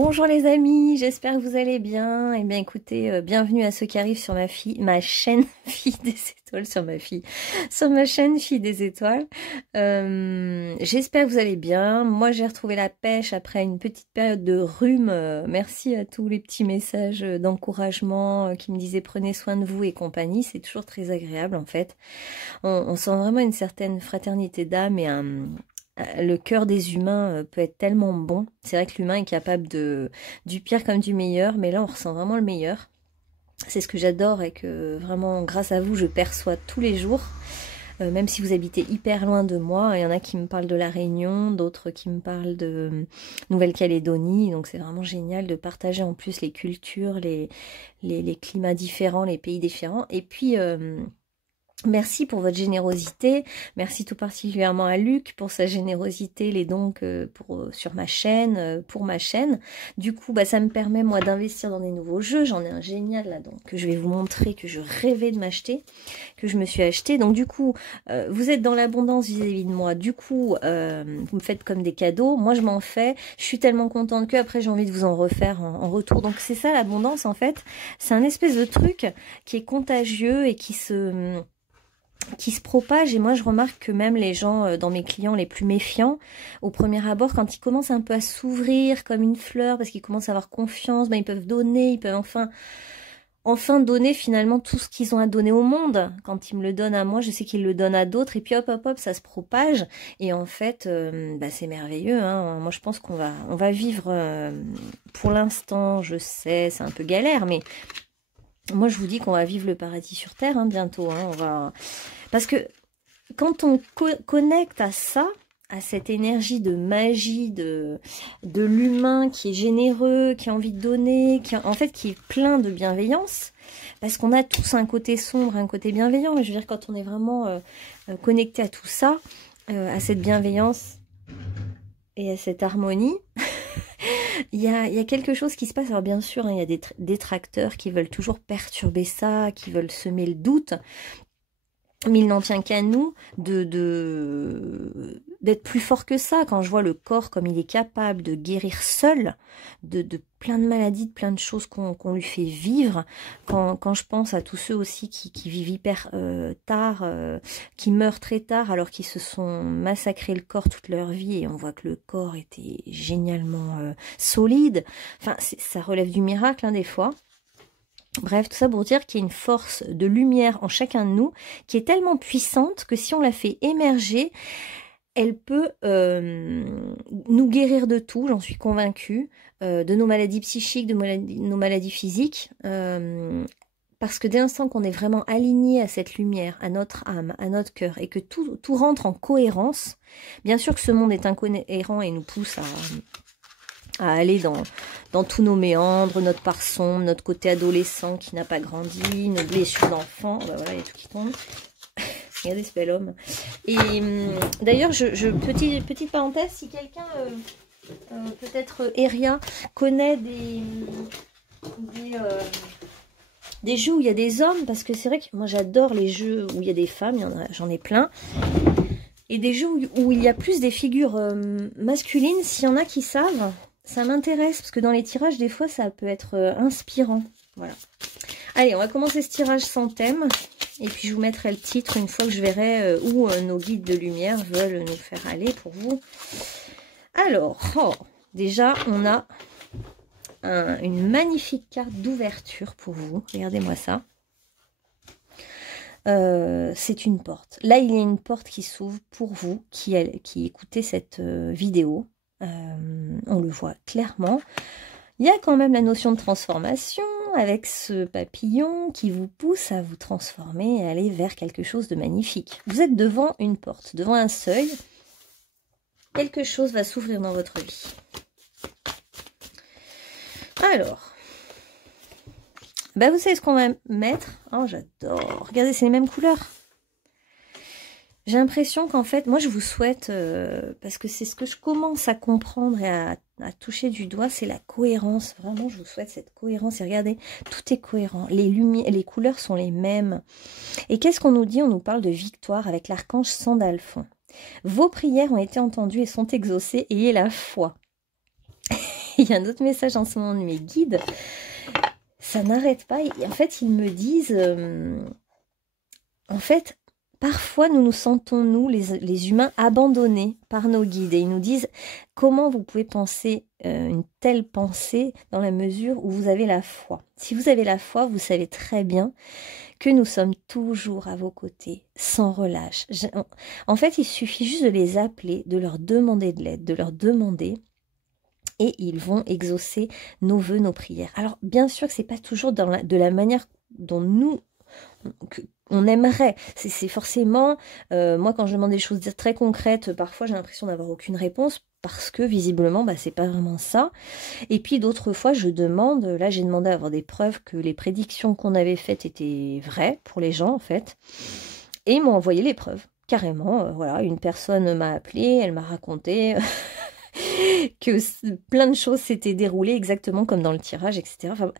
Bonjour les amis, j'espère que vous allez bien. Eh bien écoutez, bienvenue à ceux qui arrivent sur ma chaîne Fille des Étoiles, sur ma chaîne Fille des Étoiles. J'espère que vous allez bien. Moi j'ai retrouvé la pêche après une petite période de rhume. Merci à tous les petits messages d'encouragement qui me disaient prenez soin de vous et compagnie. C'est toujours très agréable en fait. On sent vraiment une certaine fraternité d'âme et le cœur des humains peut être tellement bon. C'est vrai que l'humain est capable du pire comme du meilleur, mais là on ressent vraiment le meilleur. C'est ce que j'adore et que vraiment grâce à vous je perçois tous les jours. Même si vous habitez hyper loin de moi, il y en a qui me parlent de La Réunion, d'autres qui me parlent de Nouvelle-Calédonie, donc c'est vraiment génial de partager en plus les cultures, les climats différents, les pays différents. Et puis merci pour votre générosité, merci tout particulièrement à Luc pour sa générosité, les dons sur ma chaîne, pour ma chaîne. Du coup, ça me permet moi d'investir dans des nouveaux jeux. J'en ai un génial là, donc que je vais vous montrer, que je rêvais de m'acheter, que je me suis acheté. Donc du coup, vous êtes dans l'abondance vis-à-vis de moi. Du coup, vous me faites comme des cadeaux. Moi, je m'en fais. Je suis tellement contente que après j'ai envie de vous en refaire en retour. Donc c'est ça l'abondance en fait. C'est un espèce de truc qui est contagieux et qui se propage. Et moi je remarque que même les gens dans mes clients les plus méfiants au premier abord, quand ils commencent un peu à s'ouvrir comme une fleur parce qu'ils commencent à avoir confiance, ils peuvent donner, ils peuvent enfin donner finalement tout ce qu'ils ont à donner au monde. Quand ils me le donnent à moi, je sais qu'ils le donnent à d'autres et puis hop hop hop ça se propage et en fait c'est merveilleux hein. Moi je pense qu'on va vivre pour l'instant, je sais c'est un peu galère, mais moi je vous dis qu'on va vivre le paradis sur terre hein, bientôt hein. Parce que quand on connecte à ça, à cette énergie de magie, de l'humain qui est généreux, qui a envie de donner, qui est plein de bienveillance, parce qu'on a tous un côté sombre, un côté bienveillant. Je veux dire, quand on est vraiment connecté à tout ça, à cette bienveillance et à cette harmonie, il y a quelque chose qui se passe. Alors bien sûr, hein, il y a des détracteurs qui veulent toujours perturber ça, qui veulent semer le doute. Mais il n'en tient qu'à nous d'être plus fort que ça. Quand je vois le corps comme il est capable de guérir seul de plein de maladies, de plein de choses qu'on lui fait vivre, quand je pense à tous ceux aussi qui vivent hyper tard, qui meurent très tard alors qu'ils se sont massacrés le corps toute leur vie et on voit que le corps était génialement solide. Enfin, ça relève du miracle hein, des fois. Bref, tout ça pour dire qu'il y a une force de lumière en chacun de nous qui est tellement puissante que si on la fait émerger, elle peut nous guérir de tout, j'en suis convaincue, de nos maladies psychiques, de nos maladies physiques, parce que dès l'instant qu'on est vraiment aligné à cette lumière, à notre âme, à notre cœur, et que tout rentre en cohérence, bien sûr que ce monde est incohérent et nous pousse à aller dans tous nos méandres, notre part sombre, notre côté adolescent qui n'a pas grandi, nos blessures d'enfant, voilà, il y a tout qui tombe. Regardez ce bel homme. Et d'ailleurs, petite parenthèse, si quelqu'un, peut-être Eria, connaît des jeux où il y a des hommes, parce que c'est vrai que moi j'adore les jeux où il y a des femmes, j'en ai plein. Et des jeux où il y a plus des figures masculines, s'il y en a qui savent, ça m'intéresse, parce que dans les tirages, des fois, ça peut être inspirant. Voilà. Allez, on va commencer ce tirage sans thème. Et puis, je vous mettrai le titre une fois que je verrai où nos guides de lumière veulent nous faire aller pour vous. Alors, déjà, on a une magnifique carte d'ouverture pour vous. Regardez-moi ça. C'est une porte. Là, il y a une porte qui s'ouvre pour vous qui écoutez cette vidéo. On le voit clairement. Il y a quand même la notion de transformation avec ce papillon qui vous pousse à vous transformer et aller vers quelque chose de magnifique. Vous êtes devant une porte, devant un seuil. Quelque chose va s'ouvrir dans votre vie. Alors, vous savez ce qu'on va mettre. Oh, j'adore. Regardez, c'est les mêmes couleurs. J'ai l'impression qu'en fait, moi je vous souhaite, parce que c'est ce que je commence à comprendre et à toucher du doigt, c'est la cohérence. Vraiment, je vous souhaite cette cohérence. Et regardez, tout est cohérent. Les couleurs sont les mêmes. Et qu'est-ce qu'on nous dit? On nous parle de victoire avec l'archange Sandalphon. Vos prières ont été entendues et sont exaucées. Ayez la foi. il y a un autre message en ce moment de mes guides. Ça n'arrête pas. Et en fait, ils me disent... en fait, parfois, nous nous sentons, nous, les humains, abandonnés par nos guides. Et ils nous disent, comment vous pouvez penser une telle pensée dans la mesure où vous avez la foi. Si vous avez la foi, vous savez très bien que nous sommes toujours à vos côtés, sans relâche. En fait, il suffit juste de les appeler, de leur demander de l'aide, de leur demander, et ils vont exaucer nos vœux, nos prières. Alors, bien sûr que c'est pas toujours de la manière dont nous... on aimerait, c'est forcément, moi quand je demande des choses très concrètes, parfois j'ai l'impression d'avoir aucune réponse parce que visiblement c'est pas vraiment ça. Et puis d'autres fois je demande, là j'ai demandé à avoir des preuves que les prédictions qu'on avait faites étaient vraies pour les gens en fait, et ils m'ont envoyé les preuves, carrément, voilà, une personne m'a appelé, elle m'a raconté... que plein de choses s'étaient déroulées exactement comme dans le tirage, etc. Enfin,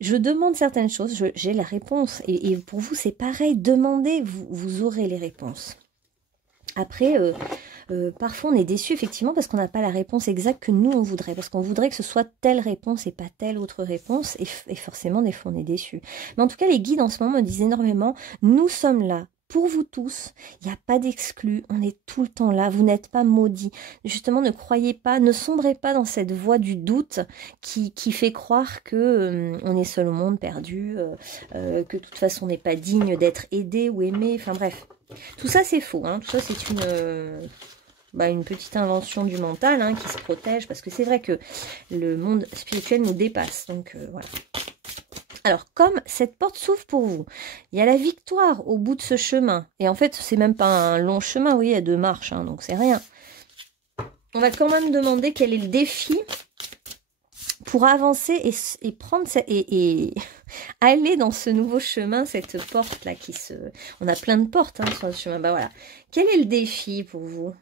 je demande certaines choses, j'ai la réponse. Et pour vous, c'est pareil, demandez, vous aurez les réponses. Après, parfois on est déçu effectivement parce qu'on n'a pas la réponse exacte que nous on voudrait. Parce qu'on voudrait que ce soit telle réponse et pas telle autre réponse. Et forcément, des fois on est déçu. Mais en tout cas, les guides en ce moment me disent énormément, nous sommes là. Pour vous tous, il n'y a pas d'exclus, on est tout le temps là, vous n'êtes pas maudits. Justement, ne croyez pas, ne sombrez pas dans cette voie du doute qui fait croire que on est seul au monde, perdu, que de toute façon on n'est pas digne d'être aidé ou aimé, enfin bref. Tout ça c'est faux, hein. Tout ça c'est une petite invention du mental hein, qui se protège, parce que c'est vrai que le monde spirituel nous dépasse, donc voilà. Alors, comme cette porte s'ouvre pour vous, il y a la victoire au bout de ce chemin. Et en fait, c'est même pas un long chemin, vous voyez, il y a 2 marches, hein, donc c'est rien. On va quand même demander quel est le défi pour avancer et prendre et aller dans ce nouveau chemin, cette porte-là qui se... On a plein de portes hein, sur ce chemin. Bah voilà. Quel est le défi pour vous?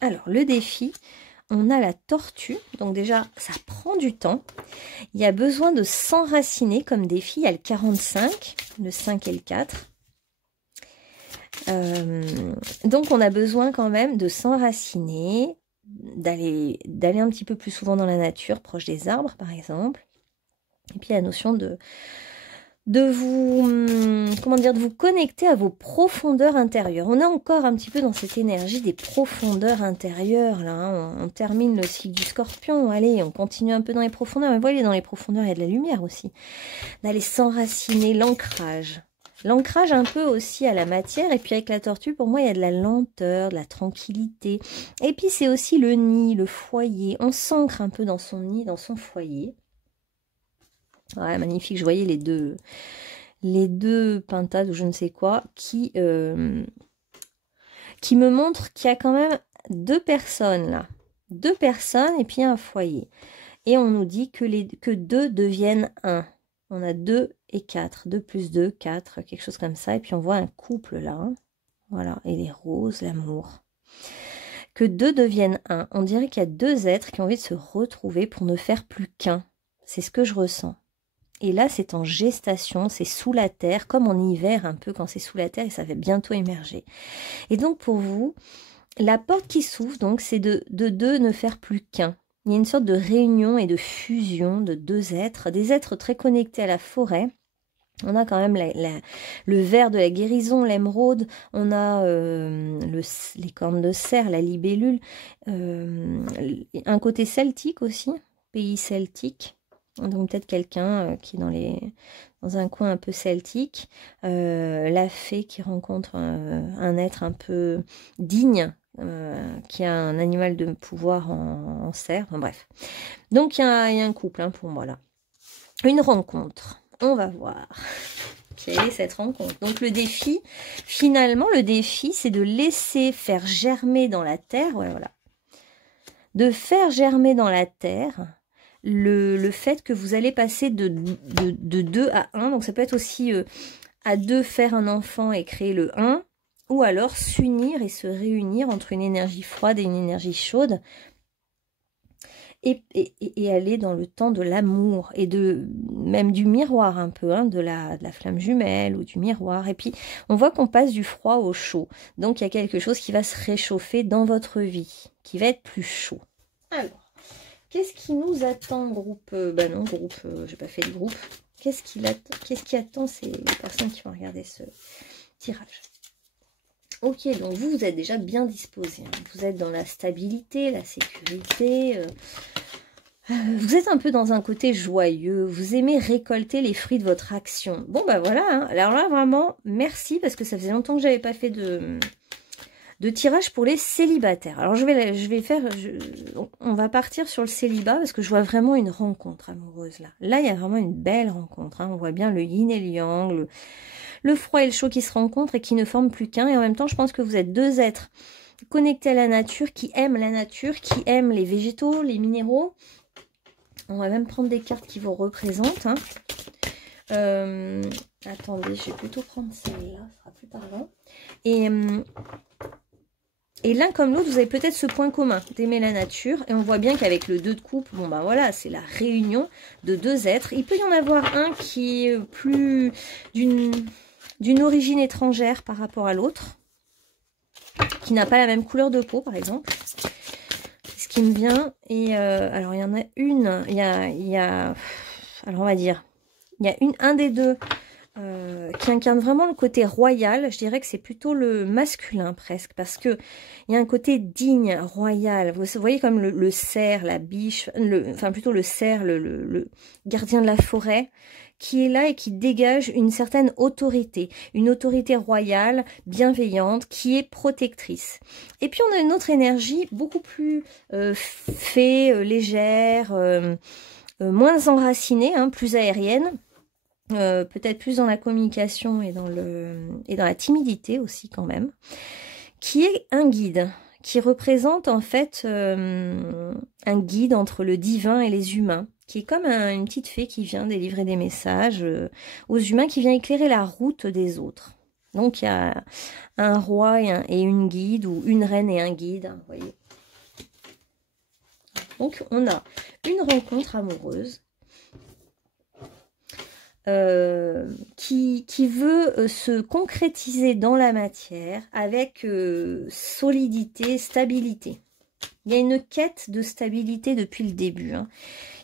Alors, le défi... On a la tortue, donc déjà ça prend du temps. Il y a besoin de s'enraciner comme défi. Il y a le 45, le 5 et le 4. Donc on a besoin quand même de s'enraciner, d'aller un petit peu plus souvent dans la nature, proche des arbres par exemple. Et puis la notion de vous, comment dire, de vous connecter à vos profondeurs intérieures. On est encore un petit peu dans cette énergie des profondeurs intérieures, là. Hein. On termine le cycle du scorpion. Allez, on continue un peu dans les profondeurs. Mais vous voyez, dans les profondeurs, il y a de la lumière aussi. D'aller s'enraciner, l'ancrage. L'ancrage un peu aussi à la matière. Et puis avec la tortue, pour moi, il y a de la lenteur, de la tranquillité. Et puis c'est aussi le nid, le foyer. On s'ancre un peu dans son nid, dans son foyer. Ouais, magnifique, je voyais les deux pintades ou je ne sais quoi qui me montrent qu'il y a quand même 2 personnes là. 2 personnes et puis un foyer. Et on nous dit que 2 deviennent 1. On a 2 et 4. 2 plus 2, 4, quelque chose comme ça. Et puis on voit un couple là. Hein. Voilà, et les roses, l'amour. Que 2 deviennent 1. On dirait qu'il y a 2 êtres qui ont envie de se retrouver pour ne faire plus qu'un. C'est ce que je ressens. Et là, c'est en gestation, c'est sous la terre, comme en hiver un peu quand c'est sous la terre et ça va bientôt émerger. Et donc pour vous, la porte qui s'ouvre, donc, c'est de 2 ne faire plus qu'un. Il y a une sorte de réunion et de fusion de 2 êtres, des êtres très connectés à la forêt. On a quand même le vert de la guérison, l'émeraude, on a les cornes de cerf, la libellule, un côté celtique aussi, pays celtique. Donc peut-être quelqu'un qui est dans un coin un peu celtique, la fée qui rencontre un être un peu digne, qui a un animal de pouvoir en cerf, enfin, bref. Donc il y a un couple hein, pour moi là. Une rencontre, on va voir quelle est cette rencontre. Donc le défi, finalement le défi c'est de laisser faire germer dans la terre, ouais, voilà, de faire germer dans la terre le fait que vous allez passer de 2 à 1. Donc ça peut être aussi à 2 faire un enfant et créer le 1. Ou alors s'unir et se réunir entre une énergie froide et une énergie chaude. Et aller dans le temps de l'amour et même du miroir un peu, hein, de la flamme jumelle ou du miroir. Et puis on voit qu'on passe du froid au chaud. Donc il y a quelque chose qui va se réchauffer dans votre vie, qui va être plus chaud. Alors. Qu'est-ce qui nous attend, groupe bah non, groupe, j'ai pas fait de groupe. Qu'est-ce qui attend ces personnes qui vont regarder ce tirage? Ok, donc vous êtes déjà bien disposé. Hein. Vous êtes dans la stabilité, la sécurité. Vous êtes un peu dans un côté joyeux. Vous aimez récolter les fruits de votre action. Bon, bah voilà. Hein. Alors là, vraiment, merci parce que ça faisait longtemps que j'avais pas fait de tirage pour les célibataires. Alors je vais faire, on va partir sur le célibat parce que je vois vraiment une rencontre amoureuse là. Là, il y a vraiment une belle rencontre. Hein. On voit bien le yin et le yang, le froid et le chaud qui se rencontrent et qui ne forment plus qu'un. Et en même temps, je pense que vous êtes deux êtres connectés à la nature, qui aiment la nature, qui aiment les végétaux, les minéraux. On va même prendre des cartes qui vous représentent. Hein. Attendez, je vais plutôt prendre celle-là, ça sera plus parlant. Et l'un comme l'autre, vous avez peut-être ce point commun d'aimer la nature. Et on voit bien qu'avec le 2 de coupe, bon ben voilà, c'est la réunion de deux êtres. Il peut y en avoir un qui est plus d'une origine étrangère par rapport à l'autre, qui n'a pas la même couleur de peau, par exemple. C'est ce qui me vient. Et alors, il y en a une, alors on va dire, il y a un des deux qui incarne vraiment le côté royal. Je dirais que c'est plutôt le masculin presque, parce que il y a un côté digne, royal. Vous voyez comme le cerf, la biche, enfin plutôt le cerf, le gardien de la forêt, qui est là et qui dégage une certaine autorité, une autorité royale, bienveillante, qui est protectrice. Et puis on a une autre énergie beaucoup plus fée, légère, moins enracinée, hein, plus aérienne. Peut-être plus dans la communication et dans la timidité aussi quand même, qui est un guide, qui représente en fait un guide entre le divin et les humains, qui est comme une petite fée qui vient délivrer des messages aux humains, qui vient éclairer la route des autres. Donc il y a un roi et une guide, ou une reine et un guide, hein, vous voyez. Donc on a une rencontre amoureuse qui veut se concrétiser dans la matière avec solidité, stabilité. Il y a une quête de stabilité depuis le début. Hein.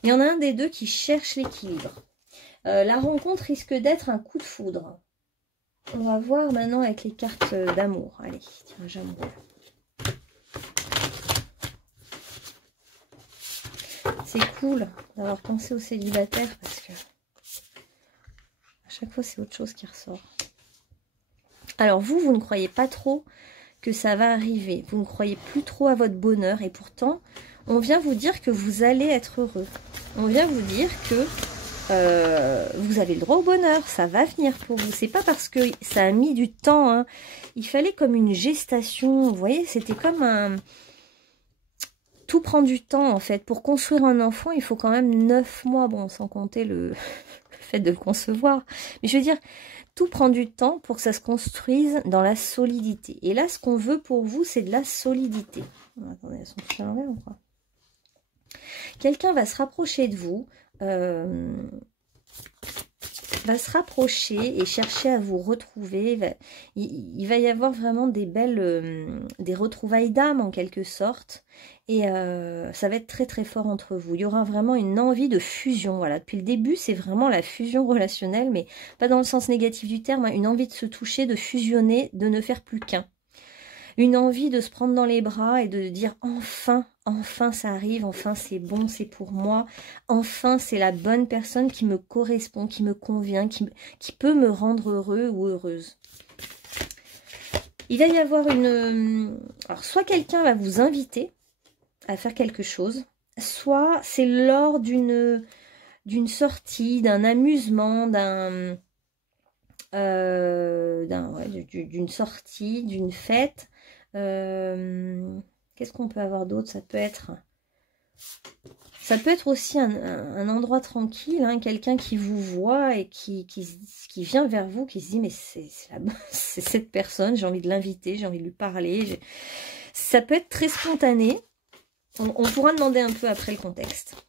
Il y en a un des deux qui cherche l'équilibre. La rencontre risque d'être un coup de foudre. On va voir maintenant avec les cartes d'amour. Allez, tirage amoureux. C'est cool d'avoir pensé aux célibataires parce que chaque fois, c'est autre chose qui ressort. Alors, vous ne croyez pas trop que ça va arriver. Vous ne croyez plus trop à votre bonheur. Et pourtant, on vient vous dire que vous allez être heureux. On vient vous dire que vous avez le droit au bonheur. Ça va venir pour vous. C'est pas parce que ça a mis du temps. Hein. Il fallait comme une gestation. Vous voyez, c'était comme un... Tout prend du temps, en fait. Pour construire un enfant, il faut quand même 9 mois. Bon, sans compter le fait de le concevoir. Mais je veux dire, tout prend du temps pour que ça se construise dans la solidité. Et là, ce qu'on veut pour vous, c'est de la solidité. Attendez, elles sont toutes à l'envers ou quoi? Quelqu'un va se rapprocher de vous, va se rapprocher et chercher à vous retrouver. Il va y avoir vraiment des belles, des retrouvailles d'âme en quelque sorte. Et ça va être très très fort entre vous. Il y aura vraiment une envie de fusion. Voilà, depuis le début, c'est vraiment la fusion relationnelle, mais pas dans le sens négatif du terme. Hein, une envie de se toucher, de fusionner, de ne faire plus qu'un. Une envie de se prendre dans les bras et de dire enfin, enfin ça arrive, enfin c'est bon, c'est pour moi. Enfin c'est la bonne personne qui me correspond, qui me convient, qui peut me rendre heureux ou heureuse. Il va y avoir une... Alors soit quelqu'un va vous inviter à faire quelque chose, soit c'est lors d'une sortie, d'un amusement, d'une sortie, d'une fête. Qu'est-ce qu'on peut avoir d'autre? Ça peut être aussi un endroit tranquille, hein, quelqu'un qui vous voit et qui vient vers vous, qui se dit mais c'est cette personne, j'ai envie de l'inviter, j'ai envie de lui parler. Ça peut être très spontané. On pourra demander un peu après le contexte.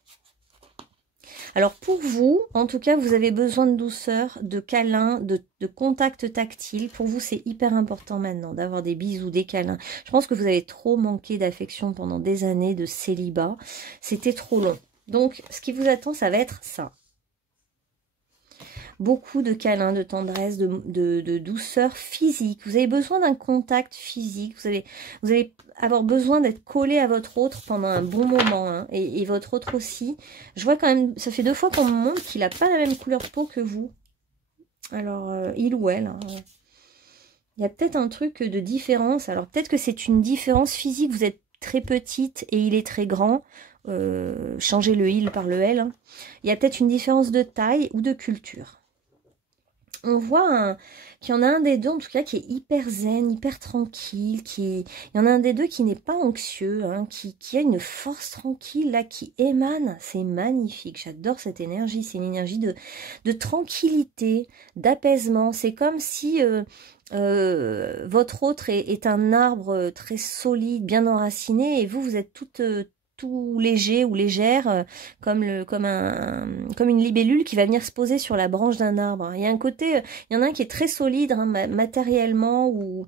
Alors pour vous, en tout cas, vous avez besoin de douceur, de câlin, de contact tactile. Pour vous, c'est hyper important maintenant d'avoir des bisous, des câlins. Je pense que vous avez trop manqué d'affection pendant des années de célibat. C'était trop long. Donc, ce qui vous attend, ça va être ça. Beaucoup de câlins, de tendresse, de douceur physique. Vous avez besoin d'un contact physique. Vous allez avoir besoin d'être collé à votre autre pendant un bon moment. Hein, et votre autre aussi. Je vois quand même, ça fait 2 fois qu'on me montre qu'il n'a pas la même couleur de peau que vous. Alors, il ou elle. Hein, il y a peut-être un truc de différence. Alors, peut-être que c'est une différence physique. Vous êtes très petite et il est très grand. Changez le il par le elle. Hein. Il y a peut-être une différence de taille ou de culture. On voit qu'il y en a un des deux, en tout cas, qui est hyper zen, hyper tranquille. Il y en a un des deux qui n'est pas anxieux, hein, qui a une force tranquille, là, qui émane. C'est magnifique, j'adore cette énergie. C'est une énergie de tranquillité, d'apaisement. C'est comme si votre autre est un arbre très solide, bien enraciné, et vous êtes tout léger ou légère, comme une libellule qui va venir se poser sur la branche d'un arbre. Il y a un côté, il y en a un qui est très solide hein, matériellement ou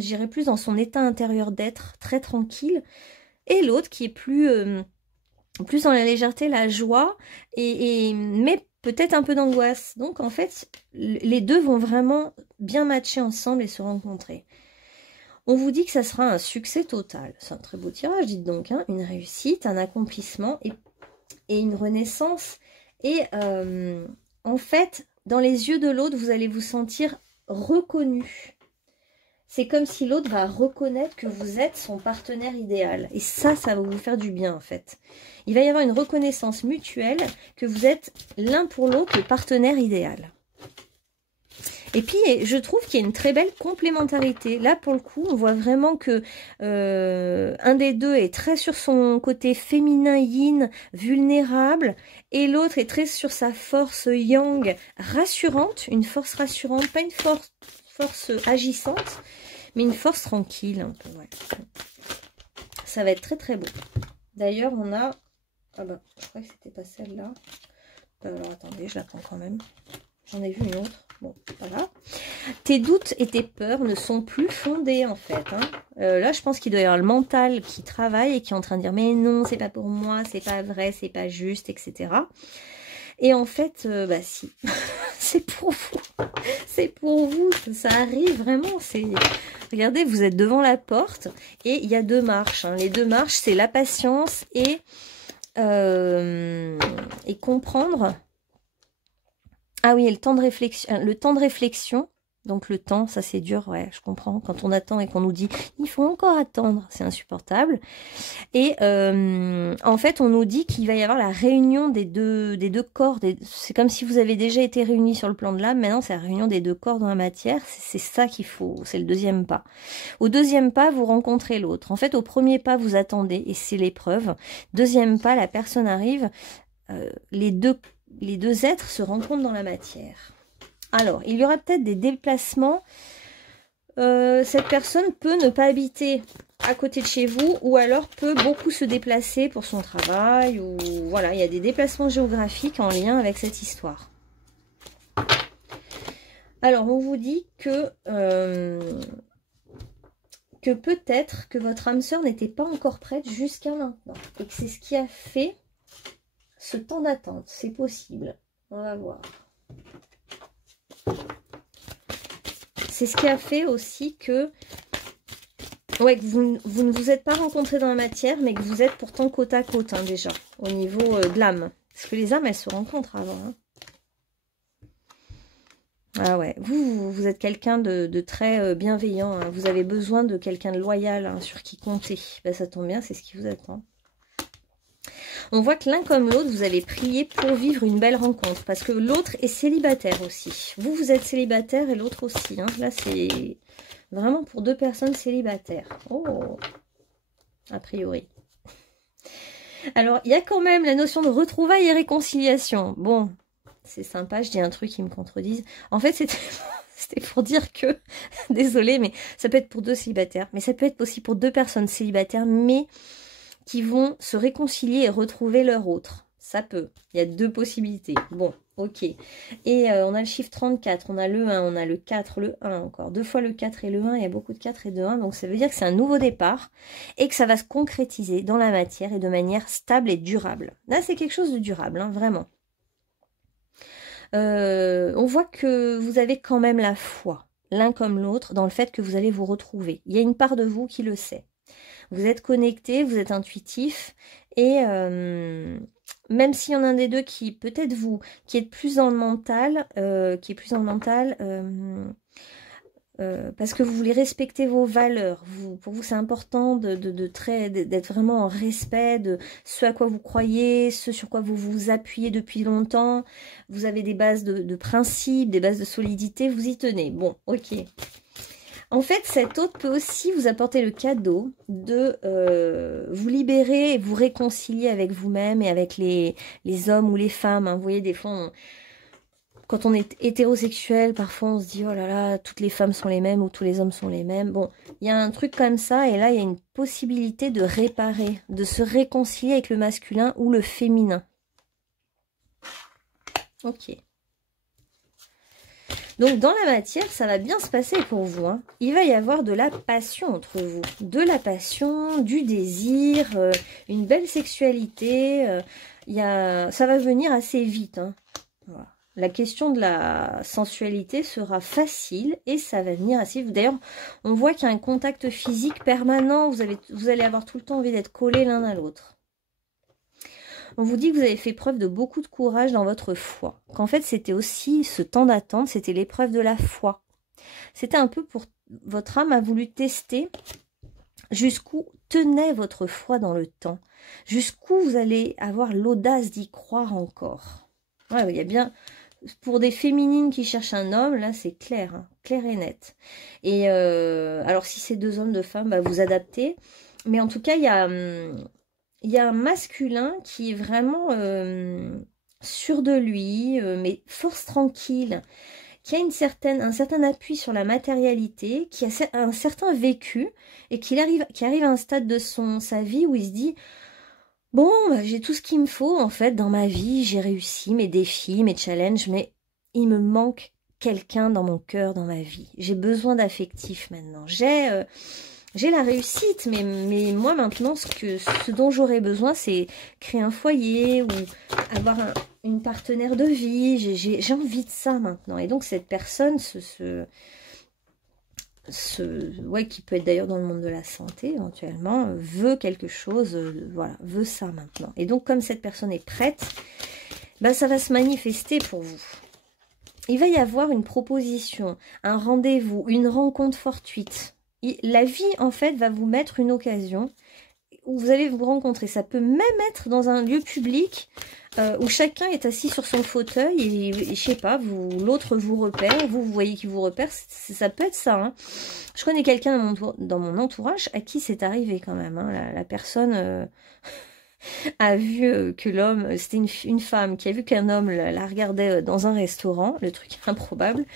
j'irais plus dans son état intérieur d'être, très tranquille, et l'autre qui est plus dans la légèreté, la joie, mais peut-être un peu d'angoisse. Donc en fait, les deux vont vraiment bien matcher ensemble et se rencontrer. On vous dit que ça sera un succès total. C'est un très beau tirage, dites donc. Hein, une réussite, un accomplissement et une renaissance. Et en fait, dans les yeux de l'autre, vous allez vous sentir reconnu. C'est comme si l'autre va reconnaître que vous êtes son partenaire idéal. Et ça va vous faire du bien en fait. Il va y avoir une reconnaissance mutuelle que vous êtes l'un pour l'autre le partenaire idéal. Et puis, je trouve qu'il y a une très belle complémentarité. Là, pour le coup, on voit vraiment que un des deux est très sur son côté féminin yin, vulnérable, et l'autre est très sur sa force yang, rassurante, une force rassurante, pas une force agissante, mais une force tranquille un peu. Ouais. Ça va être très très beau. D'ailleurs, on a... Ah bah, je crois que c'était pas celle-là. Alors, attendez, je la prends quand même. J'en ai vu une autre. Bon, voilà. Tes doutes et tes peurs ne sont plus fondés, en fait. Hein. Là, je pense qu'il doit y avoir le mental qui travaille et qui est en train de dire « Mais non, c'est pas pour moi, c'est pas vrai, c'est pas juste, etc. » Et en fait, bah si, c'est pour vous. C'est pour vous, ça arrive vraiment. Regardez, vous êtes devant la porte et il y a 2 marches. Hein. Les 2 marches, c'est la patience et comprendre... Ah oui, et le temps de réflexion, donc le temps, ça c'est dur, ouais, je comprends. Quand on attend et qu'on nous dit « il faut encore attendre », c'est insupportable. Et en fait, on nous dit qu'il va y avoir la réunion des deux corps. C'est comme si vous avez déjà été réunis sur le plan de l'âme, maintenant c'est la réunion des 2 corps dans la matière, c'est ça qu'il faut, c'est le 2e pas. Au 2e pas, vous rencontrez l'autre. En fait, au 1er pas, vous attendez, et c'est l'épreuve. 2e pas, la personne arrive, les deux êtres se rencontrent dans la matière. Alors, il y aura peut-être des déplacements. Cette personne peut ne pas habiter à côté de chez vous ou alors peut beaucoup se déplacer pour son travail. Ou voilà, il y a des déplacements géographiques en lien avec cette histoire. Alors, on vous dit que peut-être que votre âme sœur n'était pas encore prête jusqu'à maintenant. Et que c'est ce qui a fait ce temps d'attente. C'est possible. On va voir. C'est ce qui a fait aussi que, ouais, que vous ne vous êtes pas rencontrés dans la matière, mais que vous êtes pourtant côte à côte, hein, déjà, au niveau de l'âme. Parce que les âmes, elles se rencontrent avant. Hein. Ah ouais, vous êtes quelqu'un de très bienveillant. Hein. Vous avez besoin de quelqu'un de loyal, hein, sur qui compter. Ben, ça tombe bien, c'est ce qui vous attend. On voit que l'un comme l'autre, vous allez prier pour vivre une belle rencontre. Parce que l'autre est célibataire aussi. Vous êtes célibataire et l'autre aussi. Hein. Là, c'est vraiment pour 2 personnes célibataires. Oh, a priori. Alors, il y a quand même la notion de retrouvailles et réconciliation. Bon, c'est sympa, je dis un truc qui me contredise. En fait, c'était pour dire que, désolé, mais ça peut être pour 2 célibataires. Mais ça peut être aussi pour 2 personnes célibataires, mais... qui vont se réconcilier et retrouver leur autre. ça peut. Il y a deux possibilités. Bon, ok. Et on a le chiffre 34, on a le 1, on a le 4, le 1 encore. Deux fois le 4 et le 1, il y a beaucoup de 4 et de 1. Donc ça veut dire que c'est un nouveau départ et que ça va se concrétiser dans la matière et de manière stable et durable. Là, c'est quelque chose de durable, hein, vraiment. On voit que vous avez quand même la foi, l'un comme l'autre, dans le fait que vous allez vous retrouver. Il y a une part de vous qui le sait. Vous êtes connecté, vous êtes intuitif, et même s'il y en a un des deux qui, peut-être vous, qui est plus dans le mental, parce que vous voulez respecter vos valeurs. Pour vous, c'est important d'être vraiment en respect de ce à quoi vous croyez, ce sur quoi vous vous appuyez depuis longtemps. Vous avez des bases de principes, des bases de solidité, vous y tenez. Bon, ok. En fait, cet autre peut aussi vous apporter le cadeau de vous libérer et vous réconcilier avec vous-même et avec les hommes ou les femmes. Hein. Vous voyez, des fois, quand on est hétérosexuel, parfois on se dit « Oh là là, toutes les femmes sont les mêmes ou tous les hommes sont les mêmes. » Bon, il y a un truc comme ça et là, il y a une possibilité de réparer, de se réconcilier avec le masculin ou le féminin. Ok. Donc, dans la matière, ça va bien se passer pour vous. Hein. Il va y avoir de la passion entre vous. De la passion, du désir, une belle sexualité. Ça va venir assez vite. Hein. Voilà. La question de la sensualité sera facile et ça va venir assez vite. D'ailleurs, on voit qu'il y a un contact physique permanent. Vous allez avoir tout le temps envie d'être collés l'un à l'autre. On vous dit que vous avez fait preuve de beaucoup de courage dans votre foi. Qu'en fait, c'était aussi ce temps d'attente, c'était l'épreuve de la foi. C'était un peu pour... Votre âme a voulu tester jusqu'où tenait votre foi dans le temps. Jusqu'où vous allez avoir l'audace d'y croire encore. Ouais, il y a bien... Pour des féminines qui cherchent un homme, là, c'est clair, hein, clair et net. Et alors, si c'est deux hommes, deux femmes, bah, vous adaptez. Mais en tout cas, il y a un masculin qui est vraiment sûr de lui, mais force tranquille, qui a un certain appui sur la matérialité, qui a un certain vécu, et qui arrive à un stade de sa vie où il se dit... Bon, bah, j'ai tout ce qu'il me faut, en fait, dans ma vie. J'ai réussi mes défis, mes challenges, mais il me manque quelqu'un dans mon cœur, dans ma vie. J'ai besoin d'affectif maintenant. J'ai la réussite, mais moi, maintenant, ce dont j'aurais besoin, c'est créer un foyer ou avoir une partenaire de vie. J'ai envie de ça maintenant. Et donc, cette personne, qui peut être d'ailleurs dans le monde de la santé éventuellement, veut quelque chose, voilà, veut ça maintenant. Et donc comme cette personne est prête, ben, ça va se manifester pour vous. Il va y avoir une proposition, un rendez-vous, une rencontre fortuite. La vie en fait va vous mettre une occasion où vous allez vous rencontrer. Ça peut même être dans un lieu public où chacun est assis sur son fauteuil et je sais pas, l'autre vous repère, vous voyez qu'il vous repère, ça peut être ça. Hein. Je connais quelqu'un dans mon entourage à qui c'est arrivé quand même. Hein. La personne a vu que l'homme, c'était une femme qui a vu qu'un homme la regardait dans un restaurant, le truc improbable,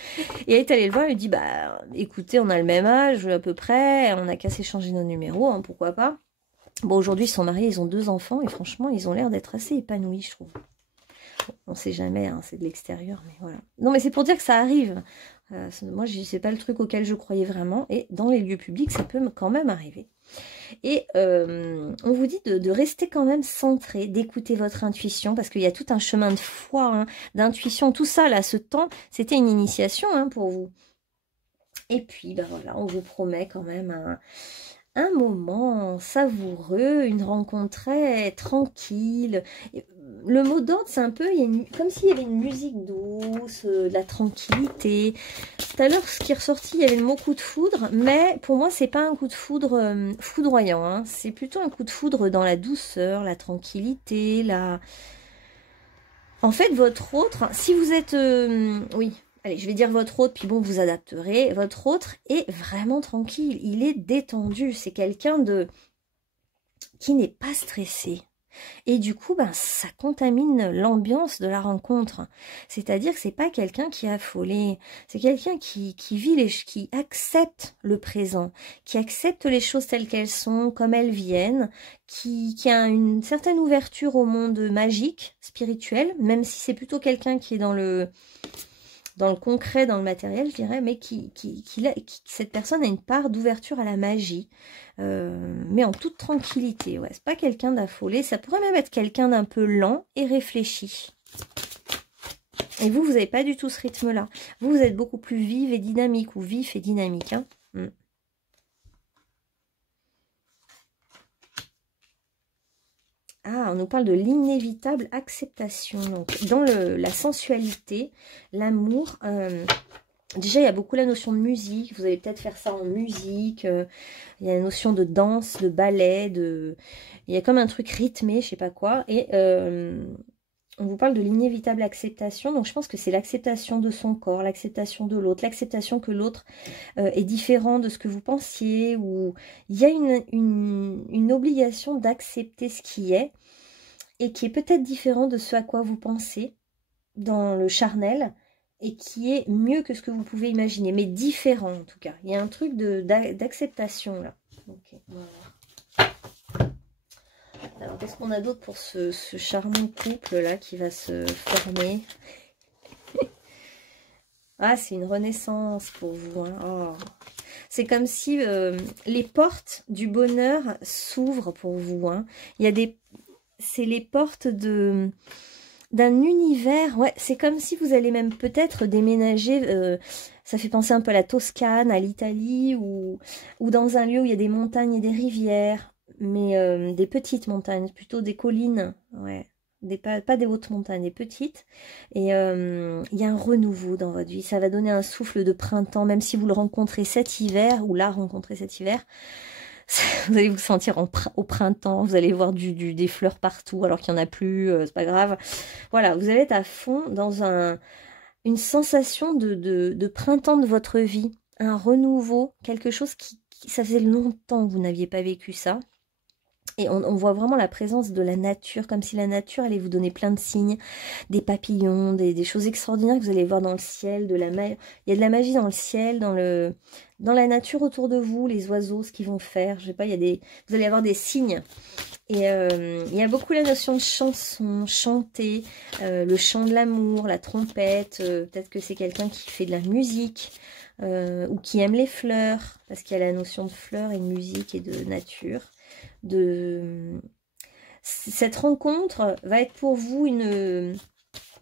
et elle est allée le voir et lui dit, bah écoutez, on a le même âge à peu près, on n'a qu'à s'échanger nos numéros, hein, pourquoi pas. Bon, aujourd'hui, ils sont mariés, ils ont 2 enfants, et franchement, ils ont l'air d'être assez épanouis, je trouve. Bon, on sait jamais, hein, c'est de l'extérieur, mais voilà. Non, mais c'est pour dire que ça arrive. Moi, c'est pas le truc auquel je croyais vraiment, et dans les lieux publics, ça peut quand même arriver. Et on vous dit de rester quand même centré, d'écouter votre intuition, parce qu'il y a tout un chemin de foi, hein, d'intuition, tout ça, là, ce temps, c'était une initiation hein, pour vous. Et puis, ben voilà, on vous promet quand même un moment savoureux, une rencontre très tranquille. Le mot d'ordre, c'est un peu comme s'il y avait une musique douce, de la tranquillité. Tout à l'heure, ce qui est ressorti, il y avait le mot coup de foudre, mais pour moi, c'est pas un coup de foudre foudroyant. Hein. C'est plutôt un coup de foudre dans la douceur, la tranquillité, En fait, votre autre, si vous êtes... oui... Allez, je vais dire votre autre, puis bon, vous adapterez. Votre autre est vraiment tranquille. Il est détendu. C'est quelqu'un qui n'est pas stressé. Et du coup, ben, ça contamine l'ambiance de la rencontre. C'est-à-dire que c'est pas quelqu'un qui est affolé, c'est quelqu'un qui vit qui accepte le présent, qui accepte les choses telles qu'elles sont, comme elles viennent, qui a une certaine ouverture au monde magique, spirituel, même si c'est plutôt quelqu'un qui est dans le concret, dans le matériel, je dirais, mais cette personne a une part d'ouverture à la magie, mais en toute tranquillité. Ouais, c'est pas quelqu'un d'affolé, ça pourrait même être quelqu'un d'un peu lent et réfléchi. Et vous n'avez pas du tout ce rythme-là. Vous êtes beaucoup plus vive et dynamique, ou vif et dynamique. Hein. Ah, on nous parle de l'inévitable acceptation. Donc, dans la sensualité, l'amour, déjà, il y a beaucoup la notion de musique. Vous allez peut-être faire ça en musique. Il y a la notion de danse, de ballet. Il y a comme un truc rythmé, je sais pas quoi. Et on vous parle de l'inévitable acceptation. Donc, je pense que c'est l'acceptation de son corps, l'acceptation de l'autre, l'acceptation que l'autre est différent de ce que vous pensiez. Ou il y a une obligation d'accepter ce qui est et qui est peut-être différent de ce à quoi vous pensez dans le charnel et qui est mieux que ce que vous pouvez imaginer, mais différent en tout cas. Il y a un truc d'acceptation là. Okay, voilà. Alors, qu'est-ce qu'on a d'autre pour ce charmant couple-là qui va se former? Ah, c'est une renaissance pour vous. Hein. Oh. C'est comme si les portes du bonheur s'ouvrent pour vous. Hein. Il y a c'est les portes d'un univers. Ouais, c'est comme si vous allez même peut-être déménager. Ça fait penser un peu à la Toscane, à l'Italie, ou dans un lieu où il y a des montagnes et des rivières. Mais des petites montagnes, plutôt des collines, ouais, pas des hautes montagnes, des petites. Et il y a un renouveau dans votre vie, ça va donner un souffle de printemps, même si vous le rencontrez cet hiver, ou la rencontrez cet hiver, vous allez vous sentir au printemps, vous allez voir des fleurs partout, alors qu'il n'y en a plus, c'est pas grave. Voilà, vous allez être à fond dans une sensation de printemps de votre vie, un renouveau, quelque chose ça faisait longtemps que vous n'aviez pas vécu ça. Et on voit vraiment la présence de la nature, comme si la nature allait vous donner plein de signes, des papillons, des choses extraordinaires que vous allez voir dans le ciel, il y a de la magie dans le ciel, dans la nature autour de vous, les oiseaux, ce qu'ils vont faire, je sais pas, vous allez avoir des signes. Et il y a beaucoup la notion de chanson, chanter, le chant de l'amour, la trompette, peut-être que c'est quelqu'un qui fait de la musique, ou qui aime les fleurs, parce qu'il y a la notion de fleurs et de musique et de nature. Cette rencontre va être pour vous une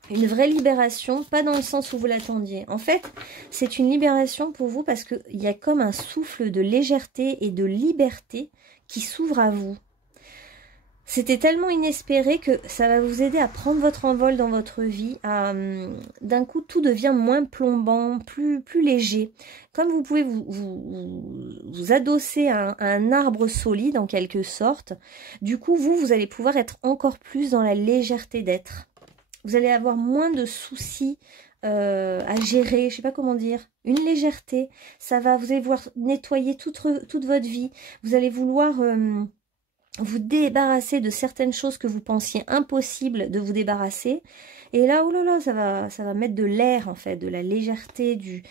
vraie libération, pas dans le sens où vous l'attendiez. En fait, c'est une libération pour vous parce qu'il y a comme un souffle de légèreté et de liberté qui s'ouvre à vous. C'était tellement inespéré que ça va vous aider à prendre votre envol dans votre vie. D'un coup, tout devient moins plombant, plus léger. Comme vous pouvez vous adosser à un arbre solide en quelque sorte. Du coup, vous allez pouvoir être encore plus dans la légèreté d'être. Vous allez avoir moins de soucis à gérer, je sais pas comment dire, une légèreté. Vous allez vouloir nettoyer toute votre vie. Vous allez vouloir vous débarrasser de certaines choses que vous pensiez impossible de vous débarrasser. Et là, oh là là, ça va mettre de l'air en fait, de la légèreté,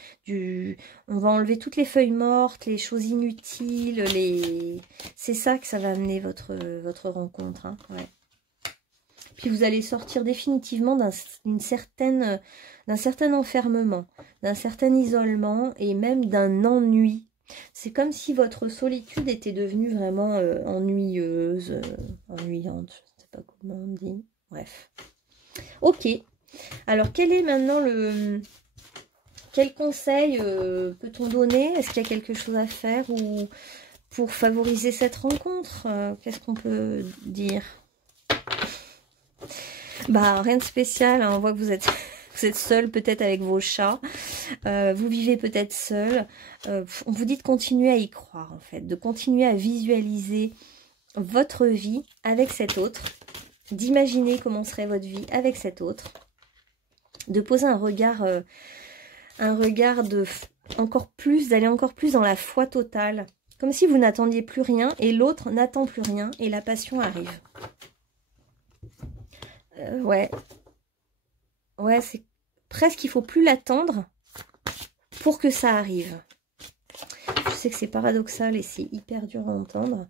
on va enlever toutes les feuilles mortes, les choses inutiles, c'est ça que ça va amener votre rencontre. Hein, ouais. Puis vous allez sortir définitivement d'un certain enfermement, d'un certain isolement et même d'un ennui. C'est comme si votre solitude était devenue vraiment ennuyeuse, ennuyante, je ne sais pas comment on dit. Bref. Ok. Alors, quel est maintenant quel conseil peut-on donner? Est-ce qu'il y a quelque chose à faire ou pour favoriser cette rencontre? Qu'est-ce qu'on peut dire? Bah, rien de spécial. Hein. On voit que vous êtes seul peut-être avec vos chats. Vous vivez peut-être seul. On vous dit de continuer à y croire en fait. De continuer à visualiser votre vie avec cet autre. D'imaginer comment serait votre vie avec cet autre. De poser un regard d'aller encore plus dans la foi totale. Comme si vous n'attendiez plus rien et l'autre n'attend plus rien et la passion arrive. Ouais, ouais, c'est presque, il faut plus l'attendre pour que ça arrive. Je sais que c'est paradoxal et c'est hyper dur à entendre,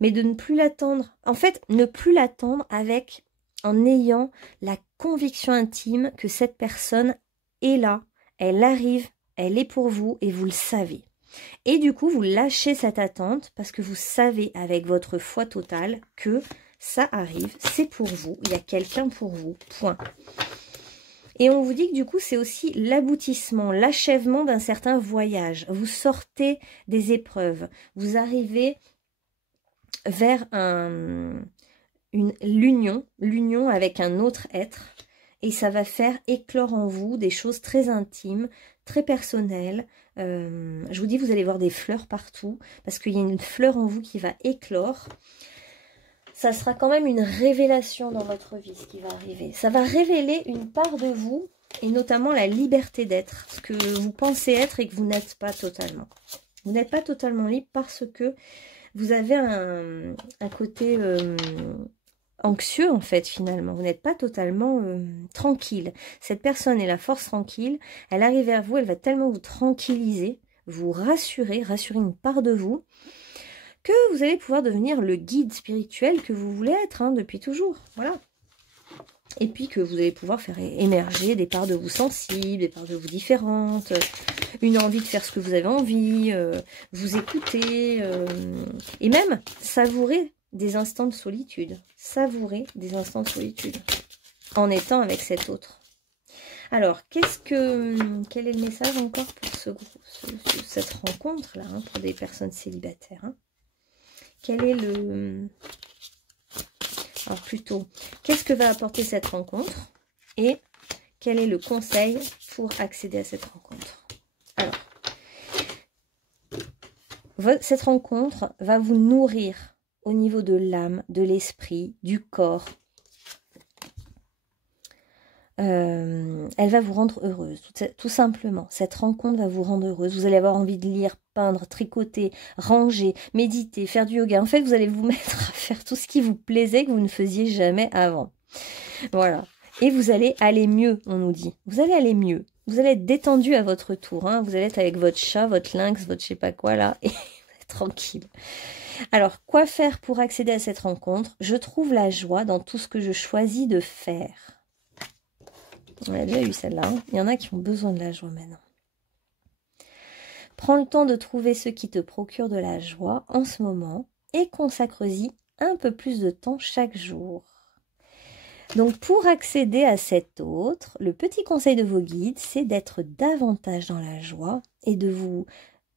mais de ne plus l'attendre. En fait, ne plus l'attendre avec, en ayant la conviction intime que cette personne est là, elle arrive, elle est pour vous et vous le savez. Et du coup, vous lâchez cette attente parce que vous savez avec votre foi totale que ça arrive, c'est pour vous, il y a quelqu'un pour vous, point. Et on vous dit que du coup, c'est aussi l'aboutissement, l'achèvement d'un certain voyage. Vous sortez des épreuves, vous arrivez vers l'union avec un autre être, et ça va faire éclore en vous des choses très intimes, très personnelles. Je vous dis, vous allez voir des fleurs partout, parce qu'il y a une fleur en vous qui va éclore. Ça sera quand même une révélation dans votre vie, ce qui va arriver. Ça va révéler une part de vous, et notamment la liberté d'être, ce que vous pensez être et que vous n'êtes pas totalement. Vous n'êtes pas totalement libre parce que vous avez un côté anxieux, en fait, finalement. Vous n'êtes pas totalement tranquille. Cette personne est la force tranquille. Elle arrive vers vous, elle va tellement vous tranquilliser, vous rassurer une part de vous, que vous allez pouvoir devenir le guide spirituel que vous voulez être, hein, depuis toujours. Voilà. Et puis que vous allez pouvoir faire émerger des parts de vous sensibles, des parts de vous différentes, une envie de faire ce que vous avez envie, vous écouter, et même savourer des instants de solitude. Savourer des instants de solitude en étant avec cet autre. Alors, quel est le message encore pour cette rencontre-là, hein, pour des personnes célibataires, hein? Quel est le... Alors plutôt, qu'est-ce que va apporter cette rencontre? Et quel est le conseil pour accéder à cette rencontre? Alors, cette rencontre va vous nourrir au niveau de l'âme, de l'esprit, du corps. Elle va vous rendre heureuse, tout simplement. Cette rencontre va vous rendre heureuse. Vous allez avoir envie de lire, peindre, tricoter, ranger, méditer, faire du yoga. En fait, vous allez vous mettre à faire tout ce qui vous plaisait que vous ne faisiez jamais avant. Voilà. Et vous allez aller mieux, on nous dit. Vous allez aller mieux. Vous allez être détendu à votre tour, hein. Vous allez être avec votre chat, votre lynx, votre je sais pas quoi là, et tranquille. Alors, quoi faire pour accéder à cette rencontre? Je trouve la joie dans tout ce que je choisis de faire. On a déjà eu celle-là, hein. Il y en a qui ont besoin de la joie maintenant. Prends le temps de trouver ce qui te procure de la joie en ce moment et consacre-y un peu plus de temps chaque jour. Donc pour accéder à cet autre, le petit conseil de vos guides, c'est d'être davantage dans la joie et de vous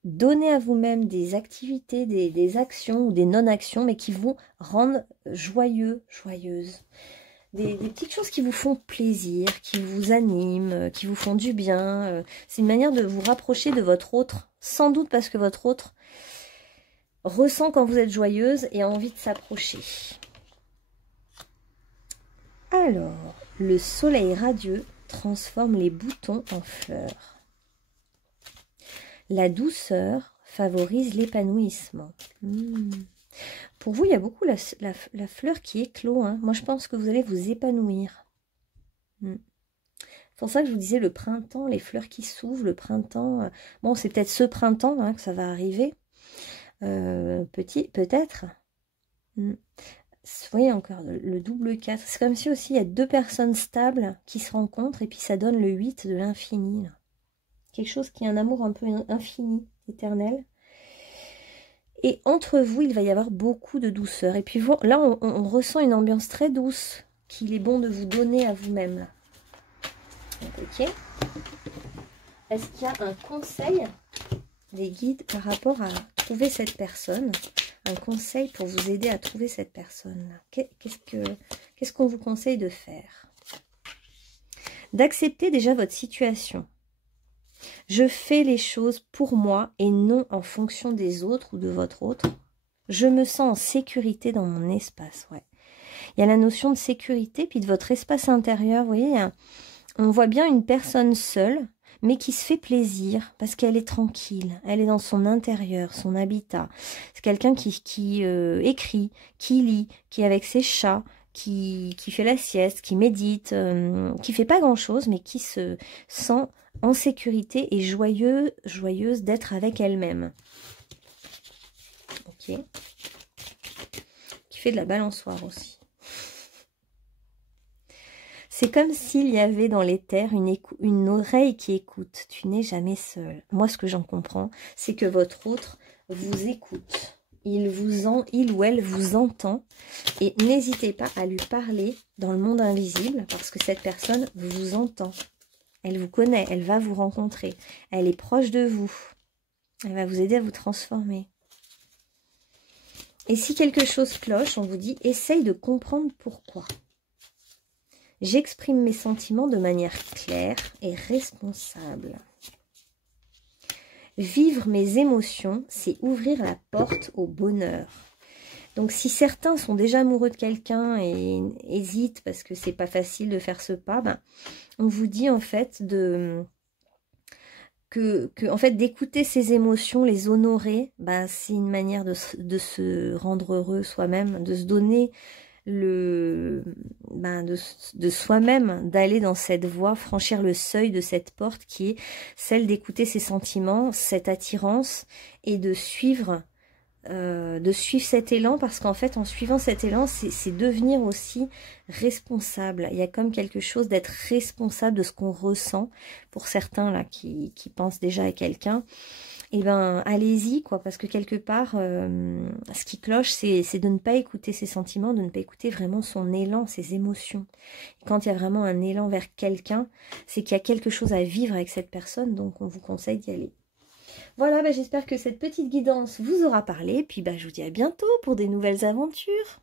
donner à vous-même des activités, des actions ou des non-actions, mais qui vous rendent joyeux, joyeuse. Des petites choses qui vous font plaisir, qui vous animent, qui vous font du bien. C'est une manière de vous rapprocher de votre autre, sans doute parce que votre autre ressent quand vous êtes joyeuse et a envie de s'approcher. Alors, le soleil radieux transforme les boutons en fleurs. La douceur favorise l'épanouissement. Pour vous, il y a beaucoup la fleur qui éclot, hein. Moi, je pense que vous allez vous épanouir. C'est pour ça que je vous disais le printemps, les fleurs qui s'ouvrent, le printemps. Bon, c'est peut-être ce printemps, hein, que ça va arriver. Peut-être. Vous voyez encore le double 4. C'est comme si aussi il y a deux personnes stables qui se rencontrent et puis ça donne le 8 de l'infini. Quelque chose qui est un amour un peu infini, éternel. Et entre vous, il va y avoir beaucoup de douceur. Et puis là, on ressent une ambiance très douce qu'il est bon de vous donner à vous-même. Ok. Est-ce qu'il y a un conseil des guides par rapport à trouver cette personne? Un conseil pour vous aider à trouver cette personne. Qu'est-ce qu'on vous conseille de faire? D'accepter déjà votre situation. Je fais les choses pour moi et non en fonction des autres ou de votre autre. Je me sens en sécurité dans mon espace. Ouais. Il y a la notion de sécurité, puis de votre espace intérieur. Vous voyez, on voit bien une personne seule, mais qui se fait plaisir parce qu'elle est tranquille. Elle est dans son intérieur, son habitat. C'est quelqu'un qui écrit, qui lit, qui est avec ses chats, qui fait la sieste, qui médite, qui fait pas grand-chose, mais qui se sent en sécurité et joyeuse d'être avec elle-même. Ok. Qui fait de la balançoire aussi. C'est comme s'il y avait dans l'éther une oreille qui écoute. Tu n'es jamais seul. Moi, ce que j'en comprends, c'est que votre autre vous écoute. Il ou elle vous entend. Et n'hésitez pas à lui parler dans le monde invisible parce que cette personne vous entend. Elle vous connaît, elle va vous rencontrer. Elle est proche de vous. Elle va vous aider à vous transformer. Et si quelque chose cloche, on vous dit, essaye de comprendre pourquoi. J'exprime mes sentiments de manière claire et responsable. Vivre mes émotions, c'est ouvrir la porte au bonheur. Donc si certains sont déjà amoureux de quelqu'un et hésitent parce que c'est pas facile de faire ce pas, ben, on vous dit en fait d'écouter ses émotions, les honorer, ben, c'est une manière de se rendre heureux soi-même, de se donner de soi-même, d'aller dans cette voie, franchir le seuil de cette porte qui est celle d'écouter ses sentiments, cette attirance et de suivre cet élan, parce qu'en fait en suivant cet élan c'est devenir aussi responsable. Il y a comme quelque chose d'être responsable de ce qu'on ressent. Pour certains là qui pensent déjà à quelqu'un, et ben allez-y quoi, parce que quelque part ce qui cloche c'est de ne pas écouter ses sentiments, de ne pas écouter vraiment son élan, ses émotions. Et quand il y a vraiment un élan vers quelqu'un, c'est qu'il y a quelque chose à vivre avec cette personne, donc on vous conseille d'y aller. Voilà, j'espère que cette petite guidance vous aura parlé. Puis je vous dis à bientôt pour des nouvelles aventures.